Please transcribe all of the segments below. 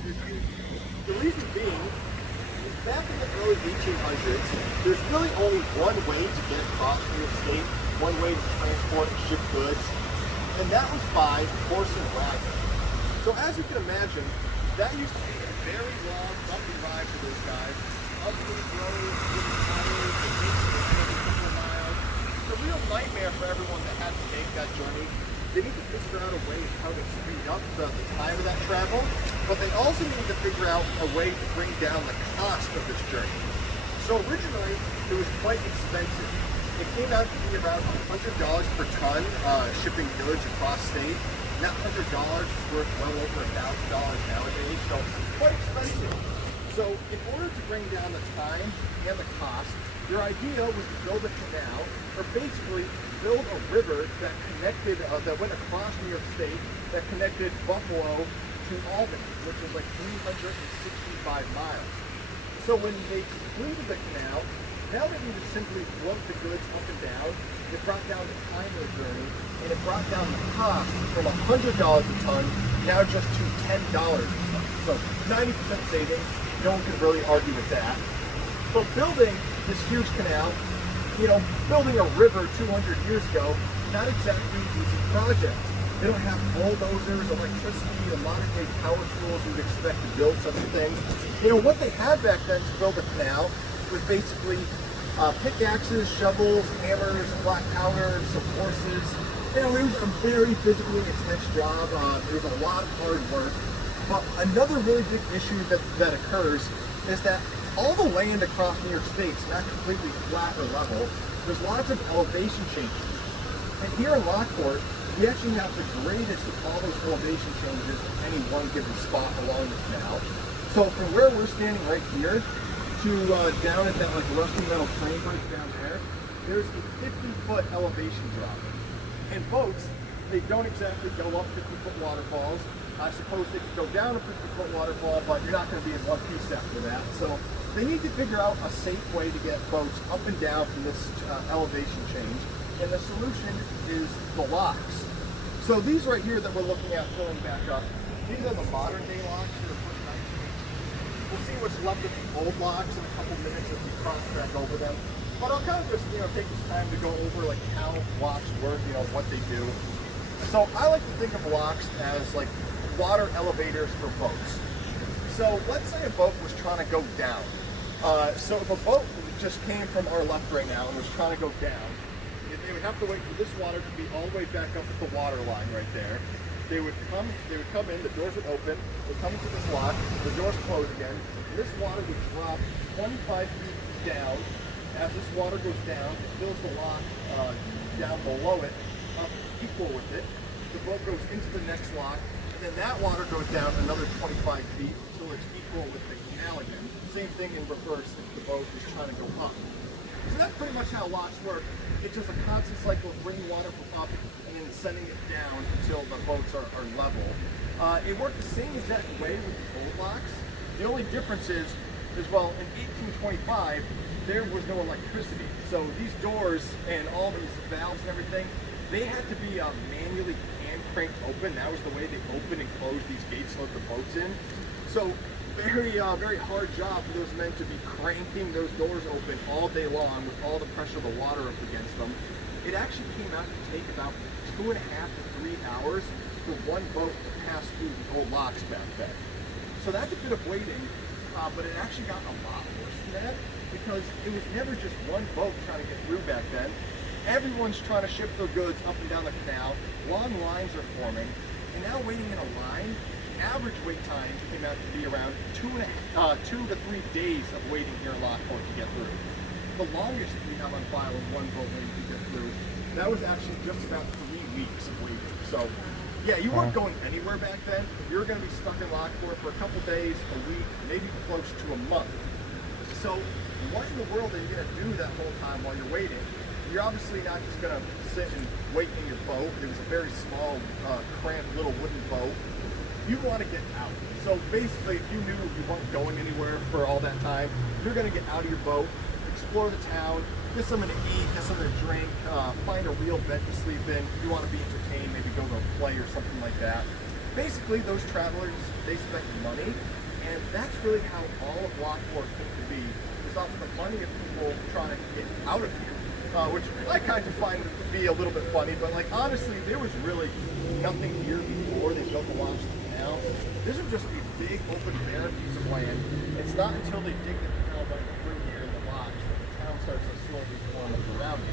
years ago. The reason being, is back in the early 1800s, there's really only one way to get across New York State, one way to transport and ship goods, and that was by horse and wagon. So as you can imagine, that used to be a very long, bumpy ride for those guys. Up these roads, with tires, and every couple of miles. It's a real nightmare for everyone that had to make that journey. They need to figure out a way how to speed up the time of that travel, but they also need to figure out a way to bring down the cost of this journey. So originally, it was quite expensive. It came out to be around $100 per ton shipping goods across state. And that $100 is worth well over $1,000 nowadays, so quite expensive. So in order to bring down the time and the cost, their idea was to build a canal, or basically build a river that connected, that went across New York State, that connected Buffalo to Albany, which is like 365 miles. So when they completed the canal, now they need to simply float the goods up and down. It brought down the time of the journey, and it brought down the cost from $100 a ton, now just to $10 a ton. So 90% savings, no one can really argue with that. But building this huge canal, you know, building a river 200 years ago, not exactly an easy project. They don't have bulldozers, electricity, and modern day power tools you'd expect to build such a thing. You know, what they had back then to build a canal was basically pickaxes, shovels, hammers, black powder, some horses. You know, it was a very physically intense job. It was a lot of hard work. But another really big issue that occurs is that all the land across New York State is not completely flat or level. There's lots of elevation changes. And here in Lockport, we actually have the greatest of all those elevation changes at any one given spot along the canal. So from where we're standing right here to down at that like rusty metal train bridge down there, there's a 50-foot elevation drop. And boats, they don't exactly go up 50-foot waterfalls. I suppose they could go down a 50-foot waterfall, but you're not going to be in one piece after that. So they need to figure out a safe way to get boats up and down from this elevation change. And the solution is the locks. So these right here that we're looking at filling back up, these are the modern day locks that are put in 1918. We'll see what's left of the old locks in a couple minutes as we cross back over them. But I'll kind of just, you know, take this time to go over like how locks work, you know, what they do. So I like to think of locks as like water elevators for boats. So let's say a boat was trying to go down. So if a boat just came from our left right now and was trying to go down, they would have to wait for this water to be all the way back up at the water line right there. They would come in, the doors would open, they'd come into this lock, the doors close again, and this water would drop 25 feet down. As this water goes down, it fills the lock down below it, up equal with it. The boat goes into the next lock, and then that water goes down another 25 feet until it's equal with the canal again. Same thing in reverse if the boat is trying to go up. So that's pretty much how locks work. It's just a constant cycle of bringing water from up and then sending it down until the boats are level. It worked the same exact way with the old locks. The only difference is well, in 1825, there was no electricity. So these doors and all these valves and everything, they had to be manually hand cranked open. That was the way they opened and closed these gates to let the boats in. So very hard job for those men to be cranking those doors open all day long with all the pressure of the water up against them. It actually came out to take about 2.5 to 3 hours for one boat to pass through the old locks back then. So that's a bit of waiting, but it actually got a lot worse than that because it was never just one boat trying to get through back then. Everyone's trying to ship their goods up and down the canal. Long lines are forming, and now waiting in a line, average wait time came out to be around 2 to 3 days of waiting here in Lockport to get through. The longest we have on file of one boat waiting to get through, that was actually just about 3 weeks of waiting. So yeah, you weren't going anywhere back then. You were going to be stuck in Lockport for a couple days, a week, maybe close to a month. So what in the world are you going to do that whole time while you're waiting? You're obviously not just going to sit and wait in your boat. It was a very small, cramped little wooden boat. You want to get out. So basically, if you knew you weren't going anywhere for all that time, you're going to get out of your boat, explore the town, get something to eat, get something to drink, find a real bed to sleep in. If you want to be entertained, maybe go to a play or something like that. basically those travelers, they spent money, and that's really how all of Lockport came to be, is off of the money of people trying to get out of here. Which I kind of find to be a little bit funny, but like honestly, there was really nothing here before they built the locks to the canal. This would just be a big, open, barren piece of land. It's not until they dig the canal right through here in the locks that the town starts to slowly form up around it.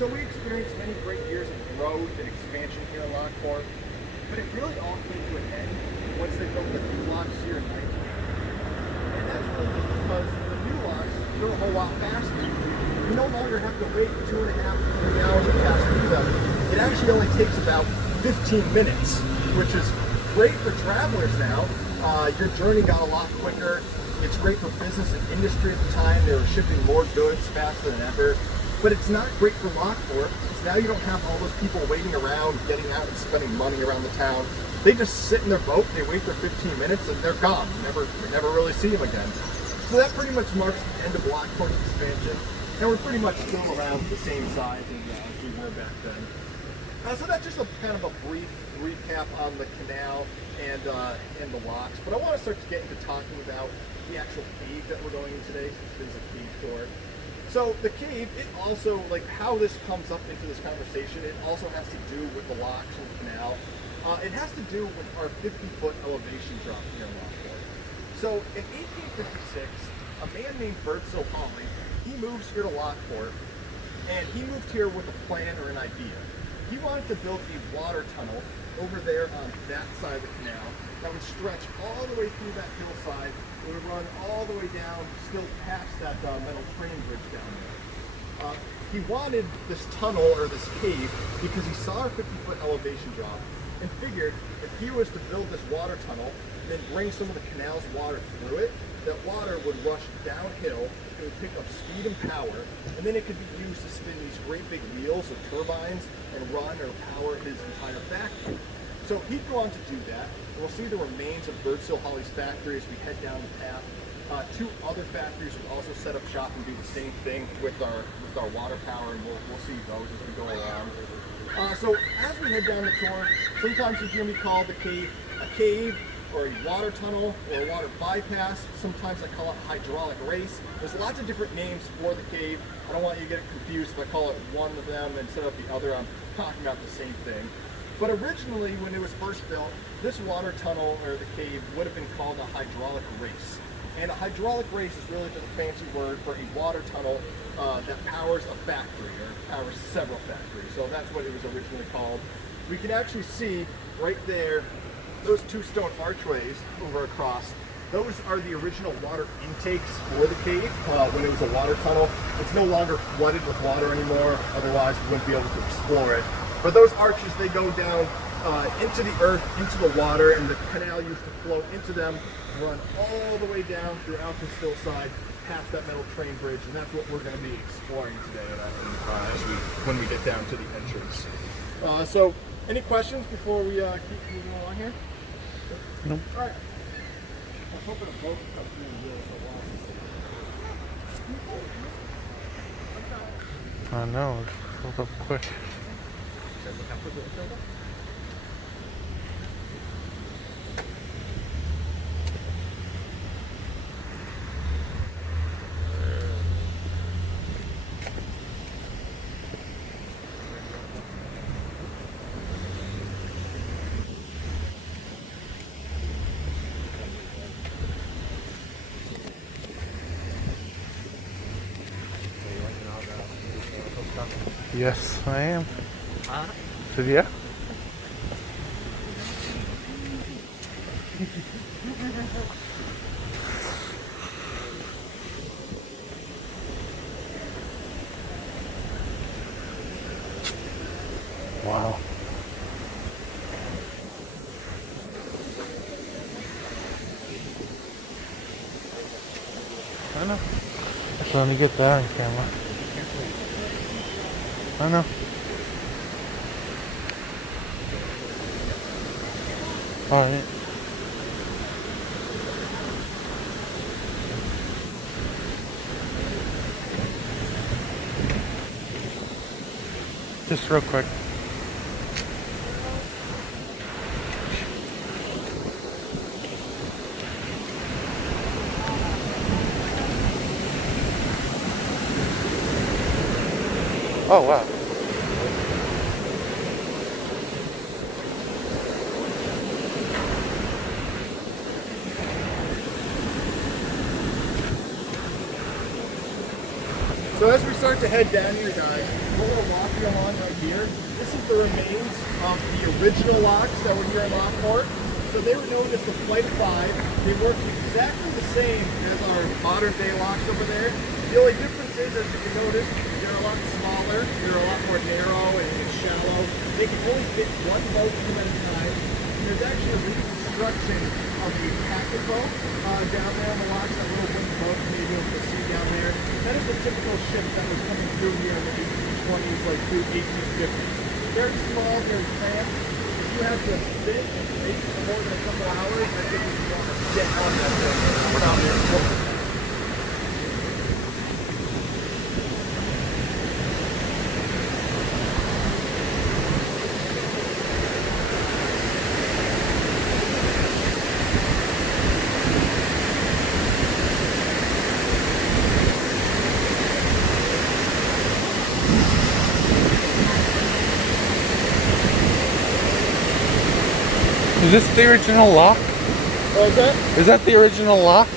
So we experienced many great years of growth and expansion here in Lockport, but it really all came to an end once they built the new locks here in 1980. And that's really just because the new locks go a whole lot faster. You no longer have to wait 2.5 to 3 hours to pass through them. It actually only takes about 15 minutes, which is great for travelers now. Your journey got a lot quicker. It's great for business and industry at the time. They were shipping more goods faster than ever. But it's not great for Lockport, because now you don't have all those people waiting around, getting out and spending money around the town. They just sit in their boat, they wait their 15 minutes, and they're gone. You never really see them again. So that pretty much marks the end of Lockport's expansion. And we're pretty much still around the same size as we were back then. So that's just kind of a brief recap on the canal and the locks. But I want to start to get into talking about the actual cave that we're going in today, since it is a cave tour. So the cave, it also, like how this comes up into this conversation, it also has to do with the locks and the canal. It has to do with our 50-foot elevation drop here in Lockport. So in 1856, a man named Birdsell Hawley, he moves here to Lockport, and he moved here with a plan or an idea. He wanted to build a water tunnel over there on that side of the canal that would stretch all the way through that hillside. It would run all the way down, still past that metal train bridge down there. He wanted this tunnel, or this cave, because he saw our 50-foot elevation drop and figured if he was to build this water tunnel, then bring some of the canal's water through it, that water would rush downhill, it would pick up speed and power, and then it could be used to spin these great big wheels or turbines and run or power his entire factory. So he'd go on to do that. We'll see the remains of Birdsell Hawley's factory as we head down the path. 2 other factories would also set up shop and do the same thing with our water power, and we'll see those as we go along. So as we head down the tour, sometimes you hear me call the cave a cave, or a water tunnel, or a water bypass. Sometimes I call it a hydraulic race. There's lots of different names for the cave. I don't want you to get confused if I call it one of them instead of the other. I'm talking about the same thing. But originally, when it was first built, this water tunnel, or the cave, would have been called a hydraulic race. And a hydraulic race is really just a fancy word for a water tunnel that powers a factory, or powers several factories. So that's what it was originally called. We can actually see right there, those 2 stone archways over across, those are the original water intakes for the cave when it was a water tunnel. It's no longer flooded with water anymore, otherwise we wouldn't be able to explore it. But those arches, they go down into the earth, into the water, and the canal used to flow into them, run all the way down throughout this hillside, past that metal train bridge, and that's what we're going to be exploring today when we get down to the entrance. So, any questions before we keep moving along here? Nope. All right. I was hoping a boat would come through and really so long. I know, it filled up quick. Yes, I am. So yeah. Wow. I know. I can only get that on camera. I know. Alright. Just real quick. Oh, wow. So as we start to head down here, guys, what we're walking along right here, this is the remains of the original locks that were here in Lockport. So they were known as the Flight 5. They work exactly the same as our modern day locks over there. The only difference is, as you can notice, they're a lot smaller, they're a lot more narrow and shallow. They can only fit one boat at a time. And there's actually a reconstruction of the packet boat down there on the locks, that little wooden boat you may be able to see down there. That is the typical ship that was coming through here in the 1820s, like through 1850s. Very small, very cramped. If you have to sit and wait for more than a couple hours, I think you want to get on that thing. We're not there. Is this the original lock? What was that? Is that the original lock?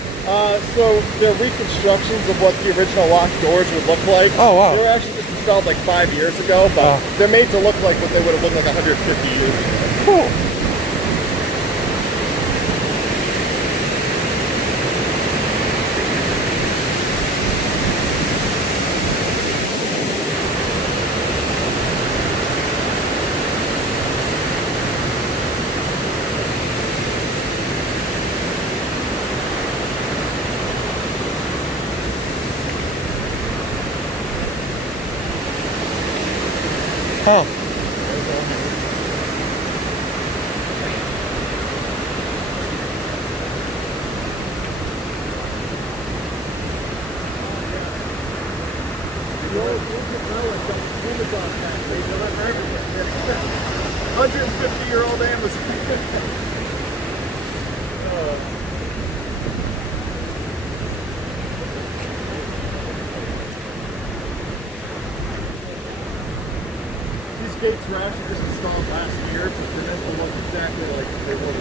So they're reconstructions of what the original lock doors would look like. Oh, wow. They were actually just installed like 5 years ago, but they're made to look like what they would have looked like 150 years ago. Cool. Huh. The old Amazon factory, you know, that 150-year-old Amazon. These gates were actually just installed last year, so they're meant to look exactly like they were.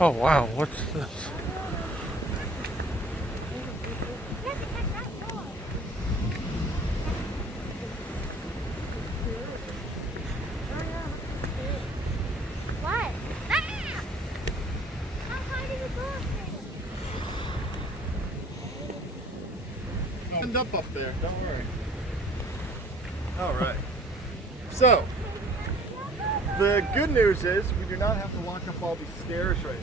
Oh, wow. What's this? What? How high did it go? End up there, don't worry. All right. So, the good news is we do not have to lock up all these stairs right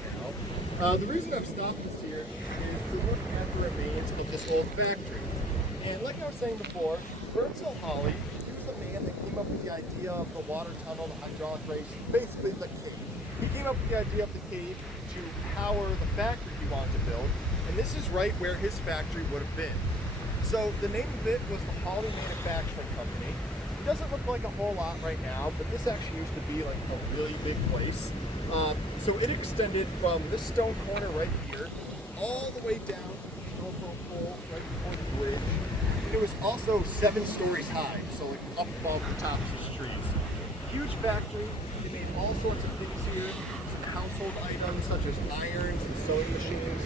now. The reason I've stopped this here is to look at the remains of this old factory. And like I was saying before, Burnsell Hawley, he was the man that came up with the idea of the water tunnel, the hydraulic race, basically the cave. He came up with the idea of the cave to power the factory he wanted to build, and this is right where his factory would have been. So the name of it was the Hydrant Manufacturing Company. It doesn't look like a whole lot right now, but this actually used to be like a really big place. So it extended from this stone corner right here all the way down to the telephone pole right before the bridge. And it was also 7 stories high, so like up above the tops of the trees. Huge factory. They made all sorts of things here, some household items such as irons and sewing machines.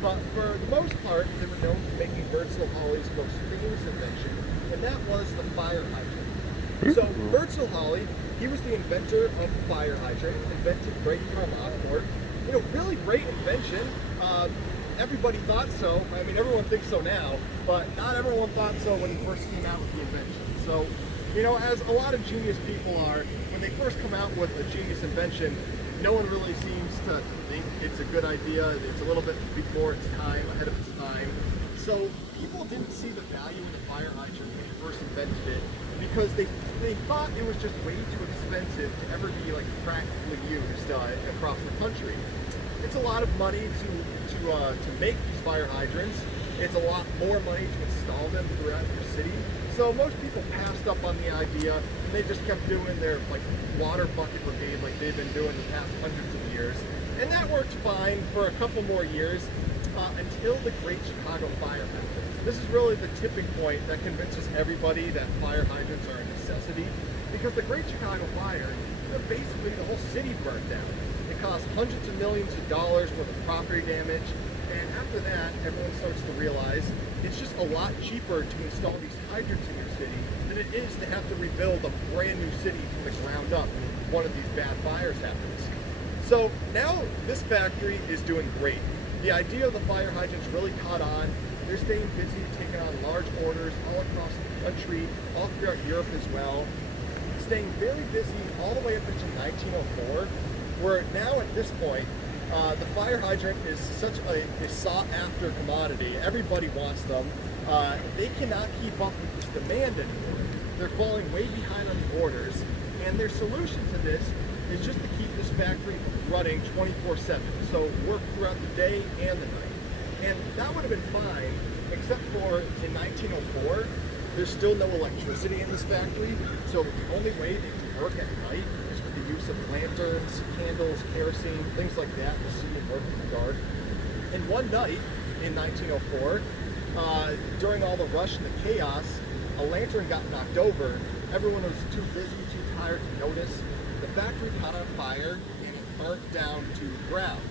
But for the most part, they were known for making Birdsell Hawley's most famous invention, and that was the fire hydrant. So Birdsell Hawley, he was the inventor of the fire hydrant, invented right here on Lockport. You know, really great invention. Everybody thought so. I mean, everyone thinks so now, but not everyone thought so when he first came out with the invention. So, you know, as a lot of genius people are, when they first come out with a genius invention, no one really seems to think it's a good idea. It's a little bit before its time, ahead of its time. So people didn't see the value in the fire hydrant when he first invented it because they thought it was just way too expensive to ever be like practically used across the country. It's a lot of money to make these fire hydrants. It's a lot more money to install them throughout your city. So most people passed up on the idea and they just kept doing their like water bucket brigade like they've been doing the past hundreds of years. And that worked fine for a couple more years until the Great Chicago Fire happened. This is really the tipping point that convinces everybody that fire hydrants are a necessity because the Great Chicago Fire, basically the whole city burnt down. It cost hundreds of millions of dollars worth of property damage, and after that, everyone starts to realize it's just a lot cheaper to install these hydrants in your city than it is to have to rebuild a brand new city from the ground up when one of these bad fires happens. So now this factory is doing great. The idea of the fire hydrants really caught on. They're staying busy, taking on large orders all across the country, all throughout Europe as well. Staying very busy all the way up into 1904. Where now at this point, the fire hydrant is such a sought-after commodity. Everybody wants them. They cannot keep up with this demand anymore. They're falling way behind on the orders, and their solution to this is just to keep this factory running 24/7. So work throughout the day and the night. And that would have been fine, except for in 1904, there's still no electricity in this factory. So the only way they can work at night is with the use of lanterns, candles, kerosene, things like that to see and work in the dark. And one night in 1904, during all the rush and the chaos, a lantern got knocked over. Everyone was too busy, too tired to notice. The factory caught on fire and it burnt down to the ground.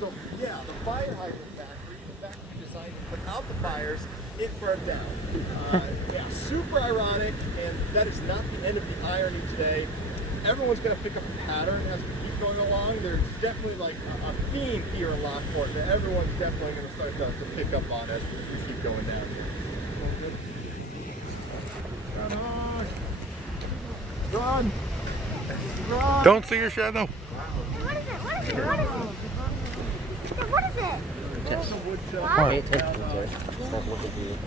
So yeah, the fire hydrant factory, the factory designed to put out the fires, it burnt down. Yeah, super ironic, and that is not the end of the irony today. Everyone's going to pick up a pattern as we keep going along. There's definitely like a theme here in Lockport that everyone's definitely going to start to pick up on as we keep going down here. Run on! Run! Run! Don't see your shadow. What is it? What is it? What is it? What is it? Just What? pay attention to it. Stop looking at you.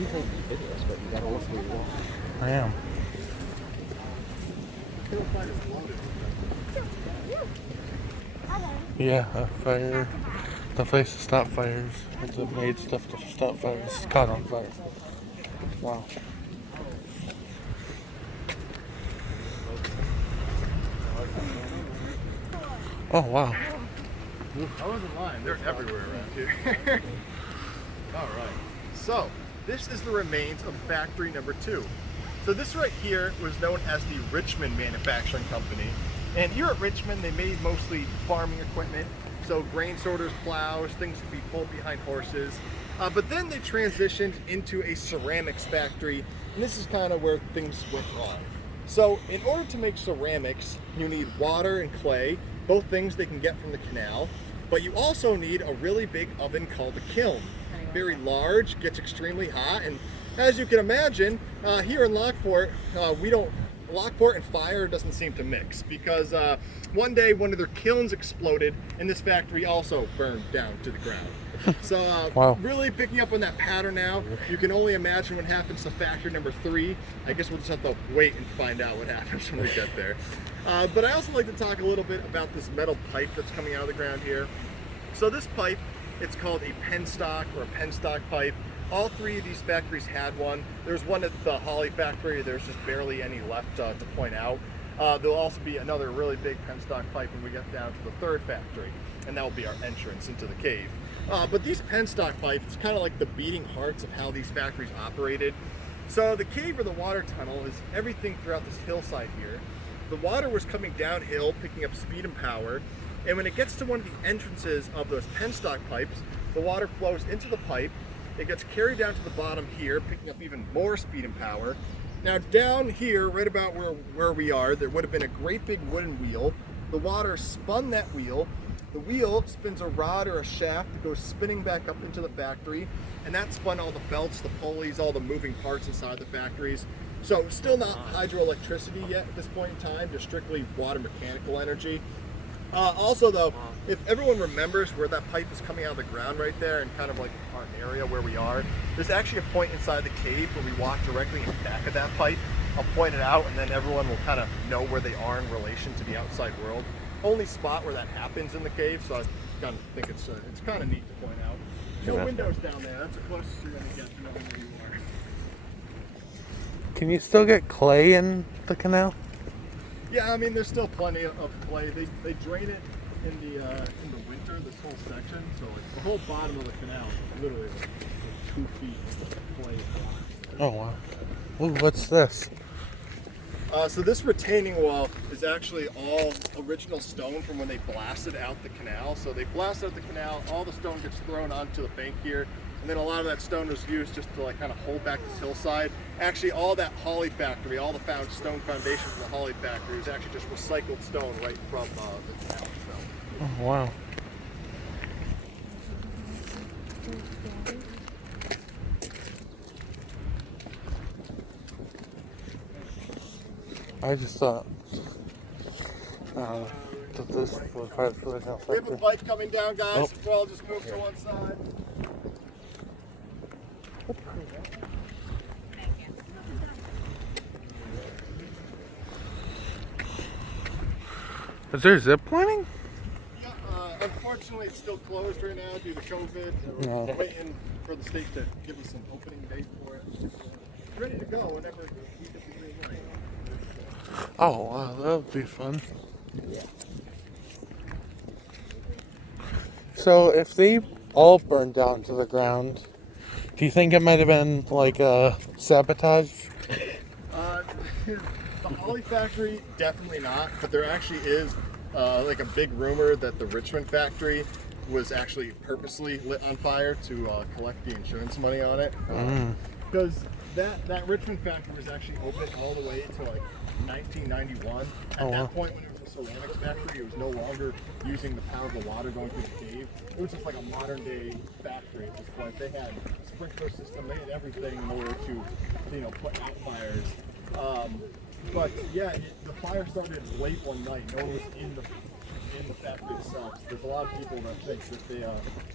You take videos, but you gotta listen to it. I am. Yeah, a fire. The place to stop fires. It's made stuff to stop fires. It's caught on fire. Wow. Oh wow. I wasn't lying. They're everywhere around here. All right. So this is the remains of factory number 2. So this right here was known as the Richmond Manufacturing Company. And here at Richmond, they made mostly farming equipment. So grain sorters, plows, things to be pulled behind horses. But then they transitioned into a ceramics factory. And this is kind of where things went wrong. So in order to make ceramics, you need water and clay, both things they can get from the canal. But you also need a really big oven called a kiln. Very large, gets extremely hot, and as you can imagine, here in Lockport, Lockport and fire doesn't seem to mix because one day one of their kilns exploded and this factory also burned down to the ground. So Wow. Really picking up on that pattern now. You can only imagine what happens to factory number 3. I guess we'll just have to wait and find out what happens when we get there. But I also like to talk a little bit about this metal pipe that's coming out of the ground here. So this pipe, it's called a penstock or a penstock pipe. All 3 of these factories had one. There's one at the Hawley factory. There's just barely any left to point out. There'll also be another really big penstock pipe when we get down to the 3rd factory, and that will be our entrance into the cave. But these penstock pipes, it's kind of like the beating hearts of how these factories operated. So the cave or the water tunnel is everything throughout this hillside here. the water was coming downhill, picking up speed and power. And when it gets to one of the entrances of those penstock pipes, the water flows into the pipe. It gets carried down to the bottom here, picking up even more speed and power. Now down here, right about where we are, there would have been a great big wooden wheel. The water spun that wheel. The wheel spins a rod or a shaft that goes spinning back up into the factory, and that spun all the belts, the pulleys, all the moving parts inside the factories. So still not hydroelectricity yet at this point in time, just strictly water mechanical energy. Also though, if everyone remembers where that pipe is coming out of the ground right there and kind of like our area where we are, there's actually a point inside the cave where we walk directly in the back of that pipe. I'll point it out and then everyone will kind of know where they are in relation to the outside world. Only spot where that happens in the cave, so I kind of think it's kind of neat to point out. No windows down there, that's the closest you're going to get to knowing where you are. Can you still get clay in the canal? Yeah, I mean, there's still plenty of clay. They drain it in the winter, this whole section. So like the whole bottom of the canal is literally like 2 feet of clay. Oh wow. Ooh, what's this? So this retaining wall is actually all original stone from when they blasted out the canal. So they blasted out the canal, all the stone gets thrown onto the bank here, and then a lot of that stone was used just to like kind of hold back this hillside. Actually, all that Holly factory, all the stone foundation from the Holly factory is actually just recycled stone right from the canal itself. Oh wow. I just thought that this was part of the canal We have a factory. bike coming down, guys. Oh. So I'll just move to one side. Is there zip lining? Yeah, unfortunately, it's still closed right now due to COVID. No. We're waiting for the state to give us an opening date for it. It's ready to go whenever we get the green light. Oh wow, that would be fun. So if they all burned down to the ground, do you think it might have been like a sabotage? The Holly factory, definitely not. But there actually is like a big rumor that the Richmond factory was actually purposely lit on fire to collect the insurance money on it. Because that Richmond factory was actually open all the way to like 1991. At that point, when it was a ceramics factory, it was no longer using the power of the water going through the cave. It was just like a modern day factory at this point. They had a sprinkler system, they had everything in order to, you know, put out fires. But yeah, the fire started late one night. No one was in the factory itself. So there's a lot of people that think that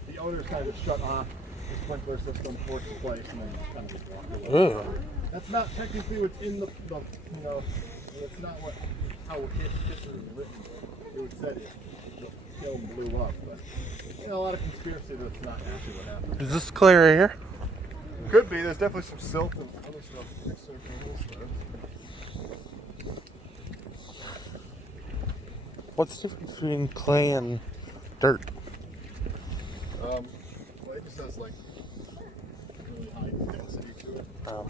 the owners kind of shut off the sprinkler system, forced the place, and then just kind of just walked away. Ugh. That's not technically what's in the you know, it's not how history was written. It was said the kiln blew up, but you know, a lot of conspiracy that's not actually what happened. Is this clay right here? Could be. There's definitely some silt and other stuff mixed in there. What's the difference between clay and dirt? Well, it just has like really high density to it. Oh.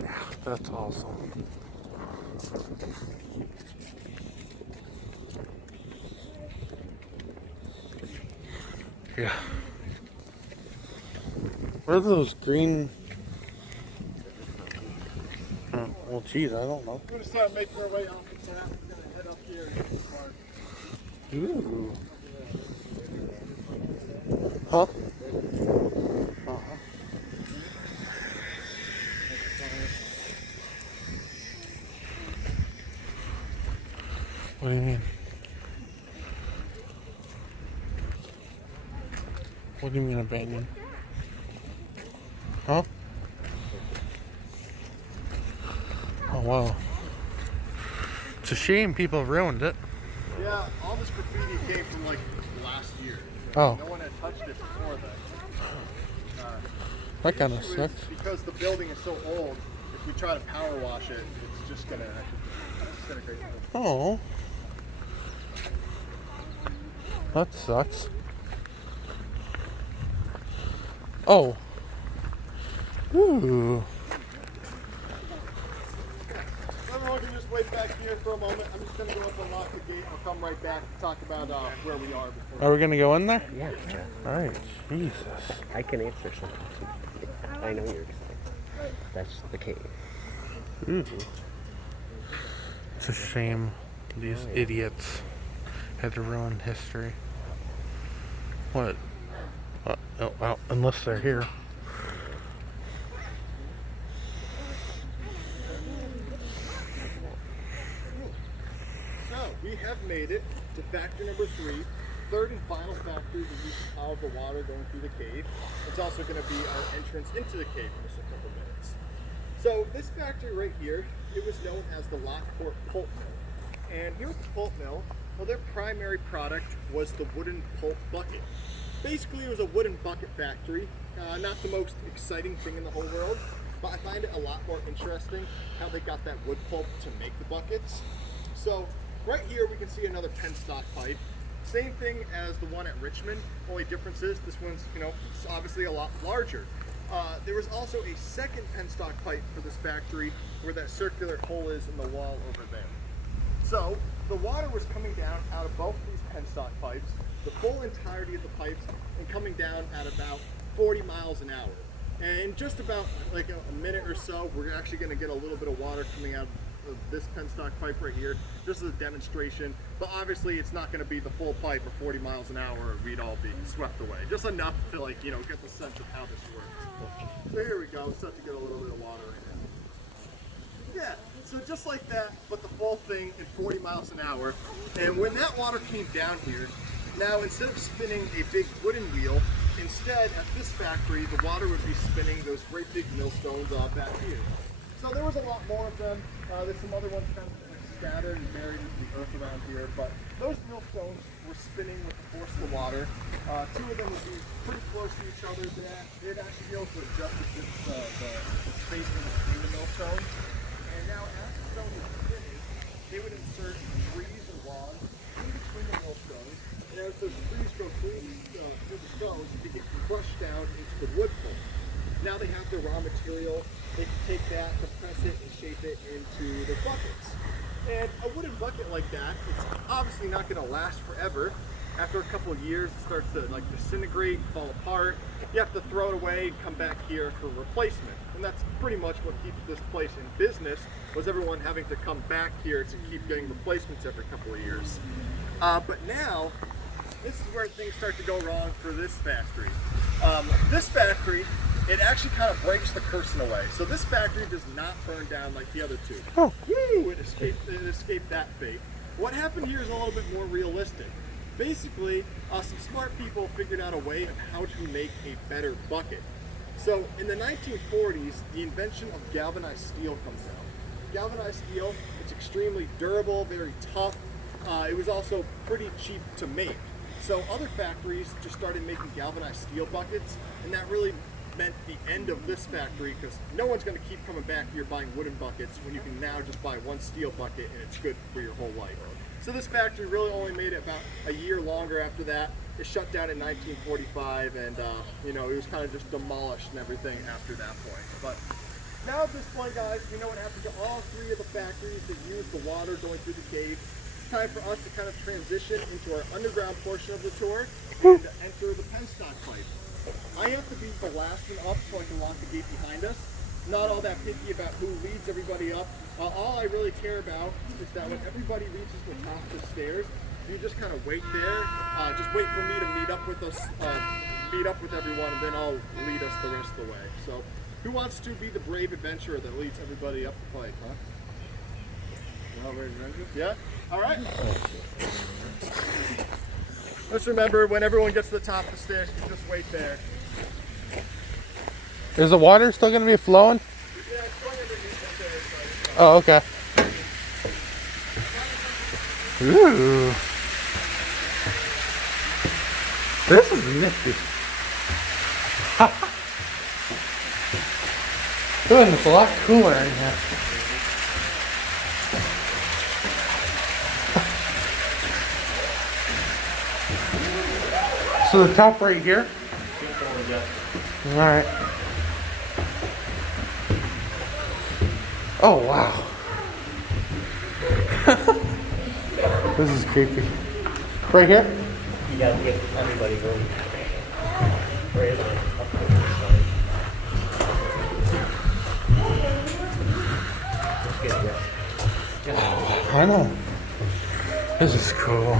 Yeah, that's awesome. Yeah. What are those green? Well, geez, I don't know. We're gonna start making our way off the tap. We're gonna head up here and get the park. Ooh. Huh? What do you mean? What do you mean abandoned? Huh? Oh wow. It's a shame people ruined it. Yeah, all this graffiti came from like last year. Oh. No one had touched it before that. That kind of The issue sucks. is because the building is so old, if we try to power wash it, it's just gonna disintegrate. Oh. That sucks. Oh. Ooh. Everyone can just wait back here for a moment. I'm just going to go up and lock the gate. I'll come right back and talk about where we are. Are we gonna go in there? Yeah. Alright, Jesus. I can answer something too. I know you're excited. That's the cave. Ooh. It's a shame these idiots had to ruin history. What? Oh, well, unless they're here. So, we have made it to factory number 3, third and final factory to use the power of the water going through the cave. It's also going to be our entrance into the cave in just a couple minutes. So, this factory right here, it was known as the Lockport Pulp Mill. And here at the Pulp Mill, well, their primary product was the wooden pulp bucket. Basically, it was a wooden bucket factory. Not the most exciting thing in the whole world, but I find it a lot more interesting how they got that wood pulp to make the buckets. So, right here we can see another penstock pipe. Same thing as the one at Richmond, only difference is this one's, it's obviously a lot larger. There was also a second penstock pipe for this factory where that circular hole is in the wall over there. So, the water was coming down out of both these penstock pipes, the full entirety of the pipes, and coming down at about 40 miles an hour. And in just about like a minute or so, we're actually going to get a little bit of water coming out of this penstock pipe right here, just as a demonstration. But obviously, it's not going to be the full pipe of 40 miles an hour, or we'd all be swept away. Just enough to get the sense of how this works. So here we go. Set to get a little bit of water right now. Yeah. So just like that, but the full thing in 40 miles an hour. And when that water came down here, now instead of spinning a big wooden wheel, instead at this factory, the water would be spinning those great big millstones back here. So there was a lot more of them. There's some other ones kind of scattered and buried into the earth around here, but those millstones were spinning with the force of the water. Two of them would be pretty close to each other. They'd actually be able to adjust the space in between the millstones. And now as the stone was spinning, they would insert trees and logs in between the millstones. And as those trees go through the stones, they get crushed down into the wood pulp. Now they have their raw material. They can take that, compress it, and shape it into the buckets. And a wooden bucket like that, it's obviously not going to last forever. After a couple of years, it starts to disintegrate, fall apart. You have to throw it away and come back here for replacement. And that's pretty much what keeps this place in business, was everyone having to come back here to keep getting replacements every couple of years. But now, this is where things start to go wrong for this factory. This factory, it actually kind of breaks the curse in a way. So this factory does not burn down like the other two. Oh. Woo! It escaped that fate. What happened here is a little bit more realistic. Basically, some smart people figured out a way of how to make a better bucket. So in the 1940s, the invention of galvanized steel comes out. Galvanized steel, it's extremely durable, very tough. It was also pretty cheap to make. So other factories just started making galvanized steel buckets, and that really meant the end of this factory, because no one's going to keep coming back here buying wooden buckets when you can now just buy one steel bucket and it's good for your whole life. So this factory really only made it about a year longer after that. It shut down in 1945, and it was kind of just demolished and everything after that point. But now at this point, guys, we know what happened to all three of the factories that use the water going through the cave. It's time for us to kind of transition into our underground portion of the tour and enter the penstock pipe. I have to be the last one up so I can lock the gate behind us. Not all that picky about who leads everybody up. All I really care about is that when everybody reaches the top of the stairs, you just kind of wait there. Just wait for me to meet up with us, meet up with everyone, and then I'll lead us the rest of the way. So, who wants to be the brave adventurer that leads everybody up the pipe, huh? You all brave adventurers? Yeah? All right. Just remember, when everyone gets to the top of the stairs, you just wait there. Is the water still going to be flowing? Yeah, it's going underneath the stairs. Oh, okay. Ooh. This is nifty. Ooh, it's a lot cooler in here. So the top right here? Alright. Oh wow. This is creepy. Right here? You gotta give everybody room. Right on. Up to the side. Let's get it. Yeah. I know. This is cool.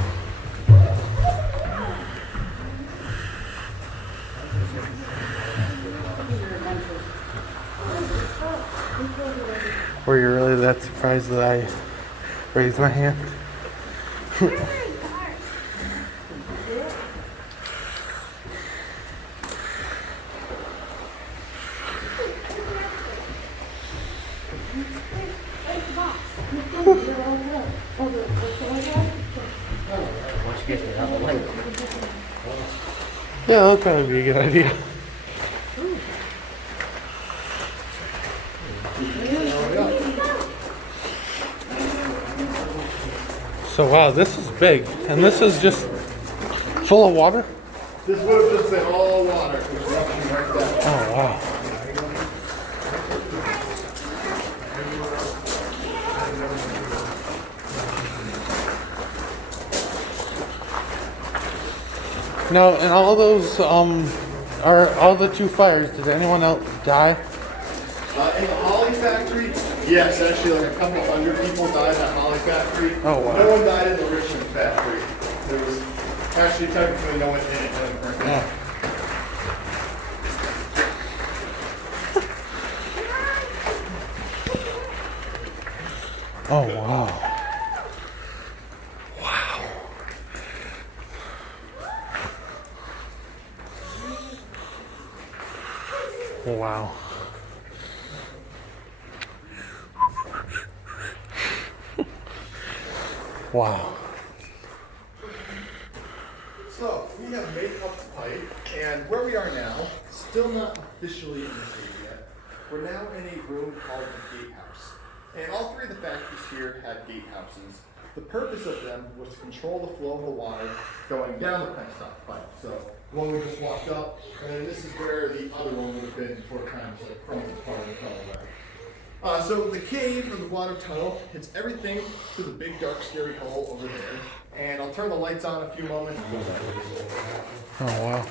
Were you really that surprised that I raised my hand? Once you get it out of the light. Yeah, that'll probably be a good idea. So wow, this is big, and this is just full of water. This would have just been all water. There's nothing right there. Oh wow. Now, and all those are all the 2 fires. Did anyone else die? In the Holly factory, yes, actually like a couple hundred people died in that Holly factory. Oh, wow. No one died in the Richmond factory. There was actually technically no one in it. Yeah. Oh wow. Wow. Wow. So, we have made up the pipe, and where we are now, still not officially in the city yet. We're now in a room called the gatehouse. And all 3 of the factories here had gatehouses. The purpose of them was to control the flow of the water going down the penstock pipe. So, one we just walked up, and then this is where the other one would have been before kind of like crawling part of the tunnel there. So the cave or the water tunnel hits everything through the big dark scary hole over there. And I'll turn the lights on in a few moments. Oh wow.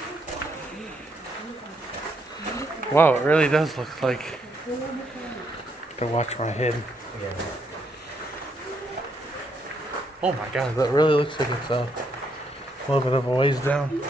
Wow, it really does look like. To watch my head. Yeah. Oh my god, that really looks like it's a little bit of a ways down.